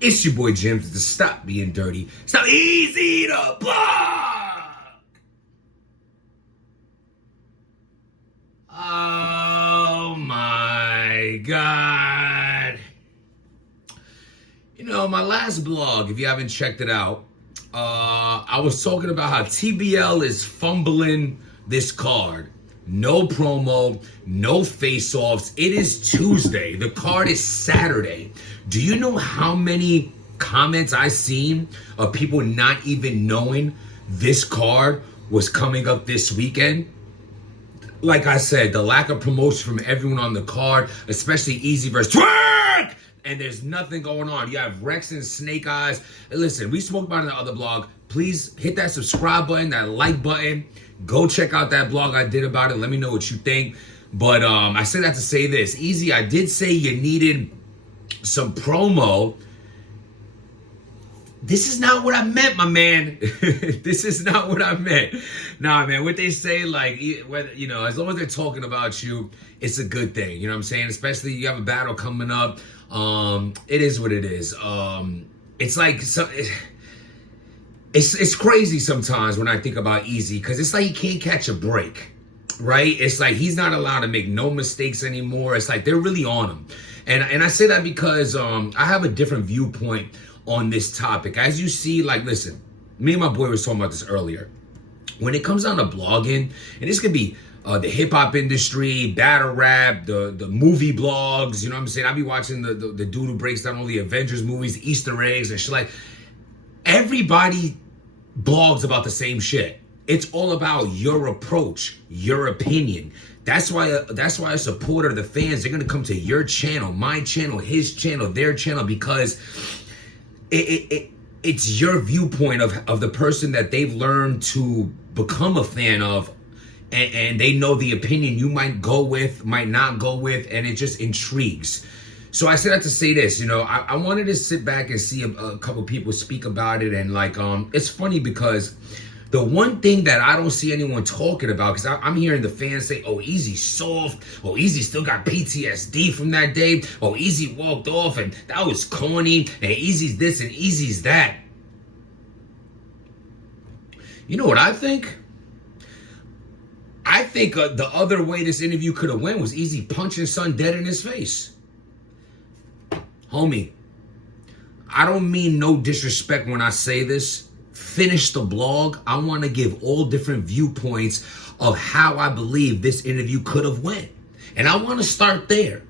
It's your boy James to Stop Being Dirty. Stop easy to block. Oh my God. You know, my last blog, if you haven't checked it out, I was talking about how TBL is fumbling this card. No promo, no face-offs. It is Tuesday. The card is Saturday. Do you know how many comments I seen of people not even knowing this card was coming up this weekend? Like I said, the lack of promotion from everyone on the card, especially eazy versus Twerk, and there's nothing going on. You have Rex and Snake Eyes. And listen, we spoke about it in the other blog. Please hit that subscribe button, that like button. Go check out that blog I did about it. Let me know what you think. But I said that to say this. Eazy, I did say you needed some promo. This is not what I meant, my man. This is not what I meant. Nah, man, what they say, like, whether, you know, as long as they're talking about you, it's a good thing. You know what I'm saying? Especially you have a battle coming up. It is what it is. It's like, it's crazy sometimes when I think about eazy, because it's like he can't catch a break, right? It's like he's not allowed to make no mistakes anymore. It's like they're really on him. And I say that because I have a different viewpoint on this topic. As you see, like, listen, me and my boy was talking about this earlier. When it comes down to blogging, and this could be the hip-hop industry, battle rap, the movie blogs, you know what I'm saying? I be watching the dude who breaks down all the Avengers movies, Easter eggs and shit. Like, everybody blogs about the same shit. It's all about your approach, your opinion. That's why a supporter, the fans, they're gonna come to your channel, my channel, his channel, their channel, because it's your viewpoint of the person that they've learned to become a fan of, and they know the opinion you might go with, might not go with, and it just intrigues. So I said that to say this, you know, I wanted to sit back and see a couple people speak about it, and like, it's funny because the one thing that I don't see anyone talking about, because I'm hearing the fans say, oh, eazy's soft, oh, eazy still got PTSD from that day, oh, eazy walked off and that was corny, and eazy's this and eazy's that. You know what I think? I think the other way this interview could have went was eazy punching son dead in his face. Homie, I don't mean no disrespect when I say this. Finish the blog. I want to give all different viewpoints of how I believe this interview could have went. And I want to start there.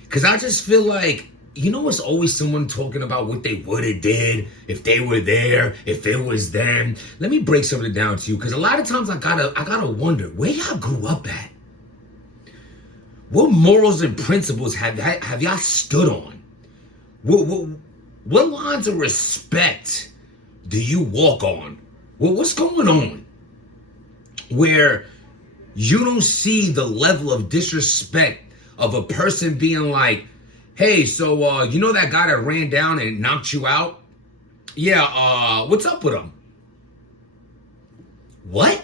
Because I just feel like, you know, it's always someone talking about what they would have did if they were there, if it was them. Let me break something down to you, because a lot of times I gotta wonder, where y'all grew up at? What morals and principles have y'all stood on? What lines of respect do you walk on? Well, what's going on where you don't see the level of disrespect of a person being like, hey, so you know that guy that ran down and knocked you out? Yeah, what's up with him? What?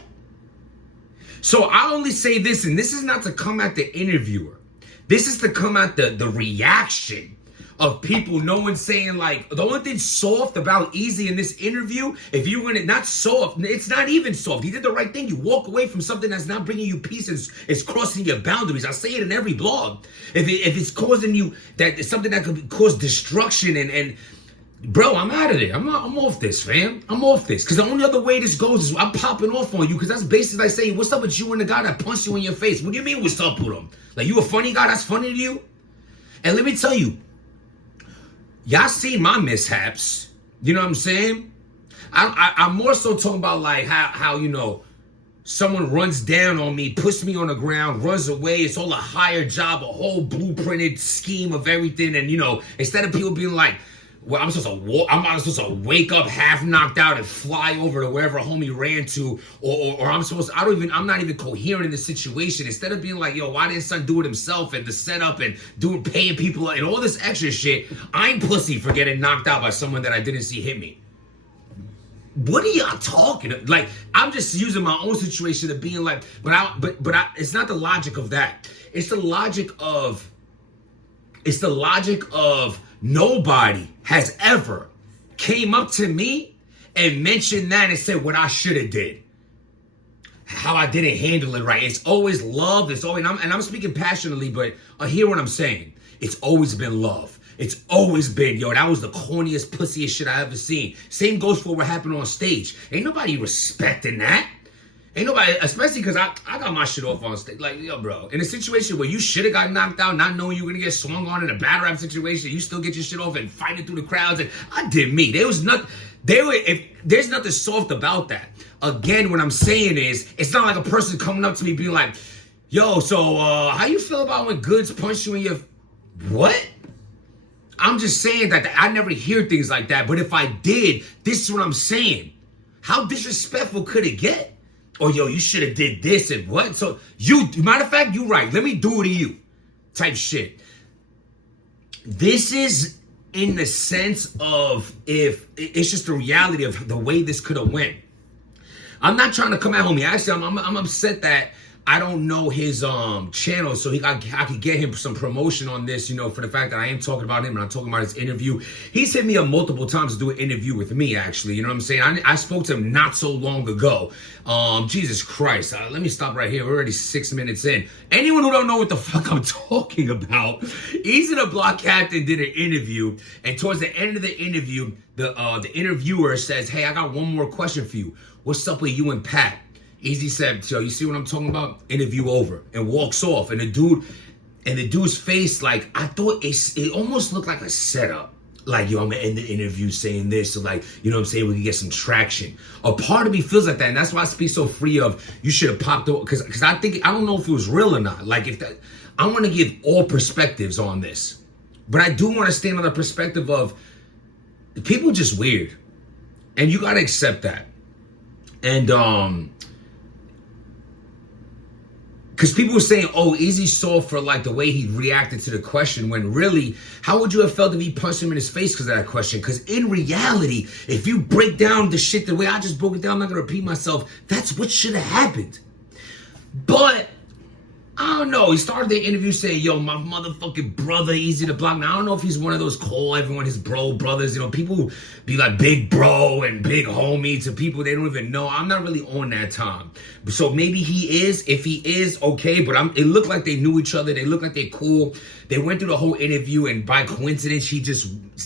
So I only say this, and this is not to come at the interviewer. This is to come at the reaction of people, no one saying, like, the only thing soft about eazy in this interview, if you want it not soft, it's not even soft. He did the right thing. You walk away from something that's not bringing you peace, it's crossing your boundaries. I say it in every blog. If it's causing you, that it's something that could cause destruction and bro, I'm out of there. I'm off this, fam. I'm off this. Because the only other way this goes is I'm popping off on you, because that's basically like saying, what's up with you and the guy that punched you in your face? What do you mean what's up with him? Like, you a funny guy? That's funny to you? And let me tell you, y'all seen my mishaps. You know what I'm saying? I'm more so talking about like how you know, someone runs down on me, puts me on the ground, runs away. It's all a higher job, a whole blueprinted scheme of everything. And you know, instead of people being like, well, I'm supposed to wake up half knocked out and fly over to wherever homie ran to, or I'm not even coherent in the situation. Instead of being like, yo, why didn't son do it himself, and the setup and paying people and all this extra shit, I'm pussy for getting knocked out by someone that I didn't see hit me. What are y'all talking about? Like, I'm just using my own situation of being like, but it's not the logic of that. It's the logic of Nobody has ever came up to me and mentioned that and said what I should have did, how I didn't handle it right. It's always love. It's always, and I'm speaking passionately, but hear what I'm saying. It's always been love. It's always been, yo, that was the corniest, pussiest shit I ever seen. Same goes for what happened on stage. Ain't nobody respecting that. Ain't nobody, especially because I got my shit off on stage. Like, yo, bro, in a situation where you should have got knocked out, not knowing you were going to get swung on in a bad rap situation, you still get your shit off and fighting through the crowds. And I did me. There's nothing soft about that. Again, what I'm saying is, it's not like a person coming up to me being like, yo, so how you feel about when Goods punch you in your... What? I'm just saying that I never hear things like that. But if I did, this is what I'm saying. How disrespectful could it get? Or, yo, you should have did this and what? So, matter of fact, you right. Let me do it to you. Type shit. This is in the sense of if it's just the reality of the way this could have went. I'm not trying to come at homie. Actually, I'm upset that I don't know his channel, so I could get him some promotion on this, you know, for the fact that I am talking about him and I'm talking about his interview. He's hit me up multiple times to do an interview with me, actually. You know what I'm saying? I spoke to him not so long ago. Jesus Christ. Let me stop right here. We're already 6 minutes in. Anyone who don't know what the fuck I'm talking about, Eazy the Block Captain did an interview, and towards the end of the interview, the interviewer says, hey, I got one more question for you. What's up with you and Pat? Eazy said, yo, you see what I'm talking about? Interview over, and walks off. And the dude's face, like, I thought it almost looked like a setup. Like, yo, I'm gonna end the interview saying this, so like, you know what I'm saying, we can get some traction. A part of me feels like that, and that's why I speak so free of, you should have popped over, because I don't know if it was real or not. Like, I want to give all perspectives on this, but I do want to stand on the perspective of, people just weird, and you gotta accept that. And because people were saying, oh, Eazy soft for like the way he reacted to the question, when really, how would you have felt if he punched him in his face because of that question? Because in reality, if you break down the shit the way I just broke it down, I'm not going to repeat myself, that's what should have happened. But I don't know. He started the interview saying, yo, my motherfucking brother, Eazy the Block. Now, I don't know if he's one of those call everyone his bro brothers. You know, people be like big bro and big homie to people they don't even know. I'm not really on that time. So maybe he is. If he is, okay. But it looked like they knew each other. They looked like they cool. They went through the whole interview, and by coincidence,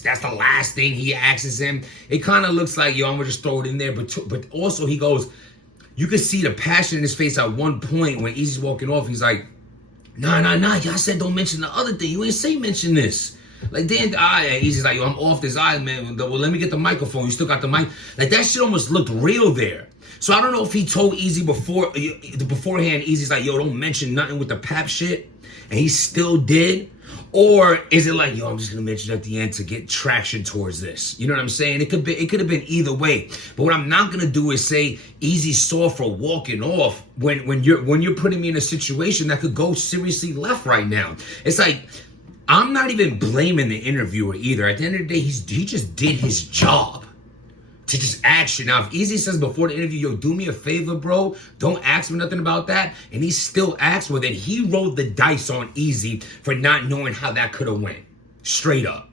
that's the last thing he asks him. It kind of looks like, yo, I'm going to just throw it in there. But also he goes, you could see the passion in his face at one point when Eazy's walking off. He's like, nah, y'all said don't mention the other thing. You ain't say mention this. Like, then, Eazy's like, yo, I'm off this eye, man. Well, let me get the microphone. You still got the mic. Like, that shit almost looked real there. So I don't know if he told Eazy beforehand, Eazy's like, yo, don't mention nothing with the pap shit, and he still did. Or is it like, yo, I'm just gonna mention it at the end to get traction towards this? You know what I'm saying? It could have been either way. But what I'm not gonna do is say Eazy soft for walking off when you're putting me in a situation that could go seriously left right now. It's like, I'm not even blaming the interviewer either. At the end of the day, he just did his job to just action. Now, if Eazy says before the interview, yo, do me a favor, bro, don't ask me nothing about that, and he still asks, well, then he rolled the dice on Eazy for not knowing how that could have went. Straight up.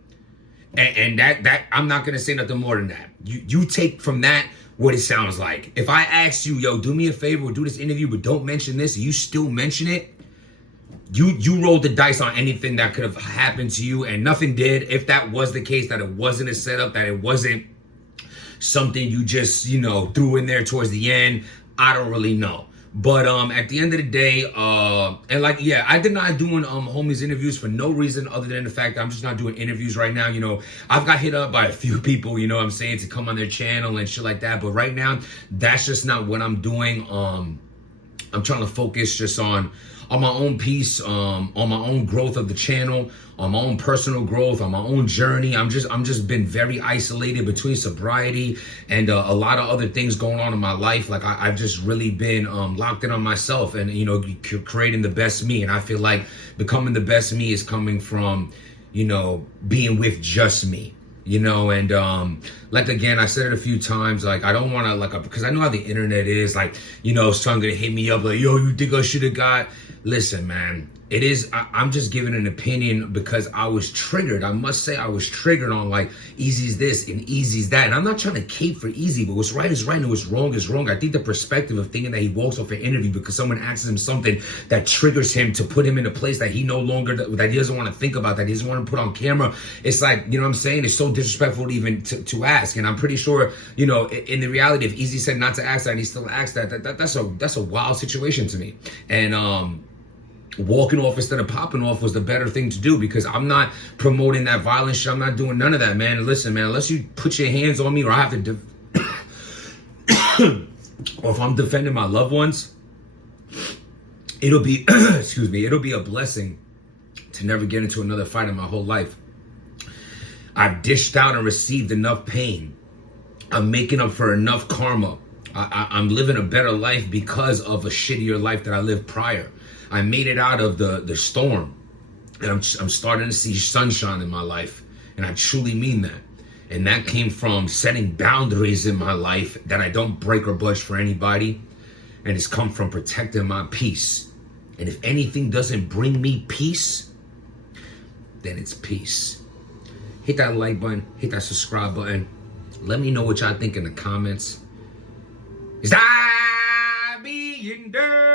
And that I'm not gonna say nothing more than that. You take from that what it sounds like. If I ask you, yo, do me a favor, we'll do this interview, but don't mention this, and you still mention it, you rolled the dice on anything that could have happened to you, and nothing did. If that was the case, that it wasn't a setup, that it wasn't something you just, you know, threw in there towards the end, I don't really know. But at the end of the day, and like, yeah, I did not doing homies interviews for no reason other than the fact that I'm just not doing interviews right now. You know, I've got hit up by a few people, you know what I'm saying, to come on their channel and shit like that. But right now, that's just not what I'm doing. I'm trying to focus just on my own peace, on my own growth of the channel, on my own personal growth, on my own journey. I'm just been very isolated between sobriety and a lot of other things going on in my life. Like I've just really been locked in on myself and, you know, creating the best me. And I feel like becoming the best me is coming from, you know, being with just me. You know, and like, again, I said it a few times, like, I don't want to, like, because I know how the internet is, like, you know, someone gonna hit me up like, yo, you think I should have got Listen, man, it is, I'm just giving an opinion because I was triggered. I must say I was triggered on like Eazy's this and Eazy's that. And I'm not trying to cape for Eazy, but what's right is right and what's wrong is wrong. I think the perspective of thinking that he walks off an interview because someone asks him something that triggers him to put him in a place that he no longer, that he doesn't want to think about, that he doesn't want to put on camera. It's like, you know what I'm saying? It's so disrespectful even to ask. And I'm pretty sure, you know, in the reality, if Eazy said not to ask that and he still asked that's a wild situation to me. And, walking off instead of popping off was the better thing to do, because I'm not promoting that violent shit. I'm not doing none of that, man. Listen, man, unless you put your hands on me or I have to or if I'm defending my loved ones, it'll be excuse me, it'll be a blessing to never get into another fight in my whole life. I've dished out and received enough pain. I'm making up for enough karma. I'm living a better life because of a shittier life that I lived prior. I made it out of the storm, and I'm starting to see sunshine in my life, and I truly mean that. And that came from setting boundaries in my life that I don't break or budge for anybody, and it's come from protecting my peace. And if anything doesn't bring me peace, then it's peace. Hit that like button, hit that subscribe button. Let me know what y'all think in the comments. Is I being dirty?